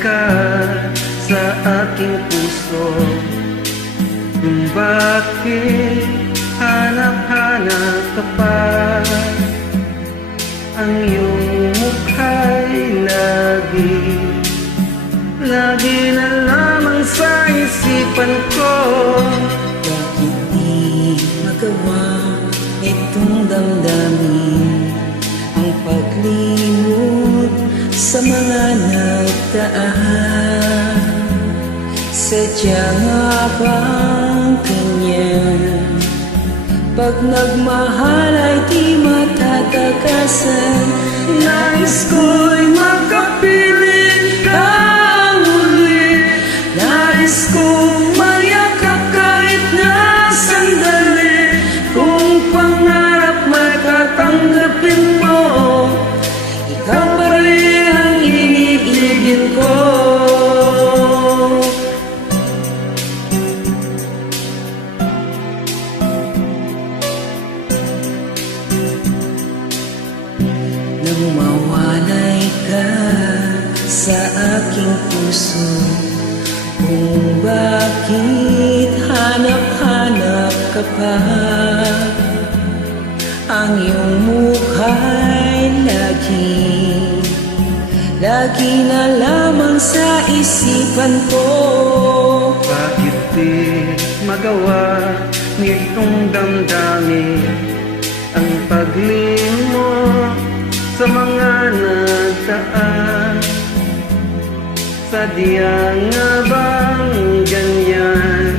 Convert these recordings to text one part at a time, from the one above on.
ka sa aking puso, kung bakit hanap-hanap ka pa. Ang iyong mukha'y lagi na lamang sa isipan ko. Bakit di magawa itong damdamin ang paglimot sa mga nagdaan? Sadya nga bang ganyan? Pag nagmahal ay di matatagasan. Nais ko'y makapiling ka muli. Nais kong mayakap kahit na sandali. Kung pangarap matatanggapin mo, ikaw pa rin ang iibigin ko. Nang mawalay ka sa aking puso, kung bakit hanap-hanap ka pa. Ang iyong mukha'y lagi na lamang sa isipan ko. Bakit di magawa nitong damdamin ang paglimot sa mga nagdaan? Sadya nga bang ganyan?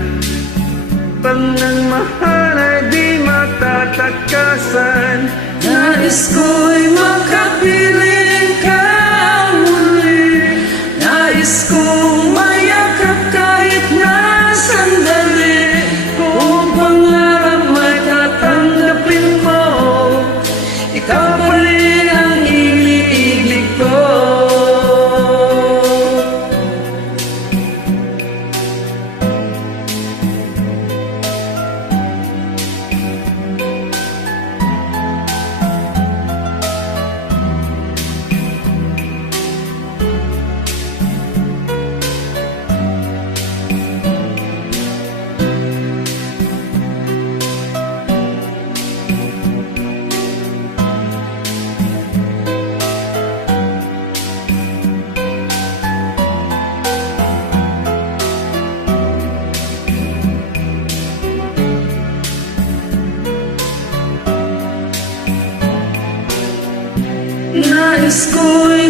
Pag nagmahal ay di matatakasan. Nais ko'y makapiling ka muli. Nais kong mayakap kahit na sandali. Kung pangarap matatanggapin mo, ikaw pa rin ang iniibig ko. Nais ko'y